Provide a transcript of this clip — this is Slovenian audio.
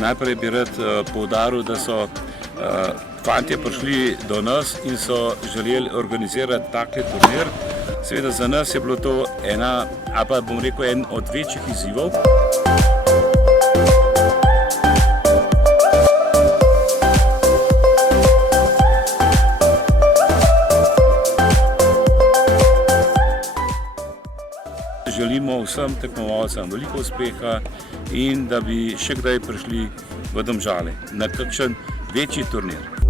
Najprej bi rad poudaril, da so fantje prišli do nas in so želeli organizirati takle turnir. Seveda za nas je bilo to en od večjih izzivov. Želimo vsem tekmovalcem veliko uspeha in da bi še kdaj prišli v Domžale na kakšen večji turnir.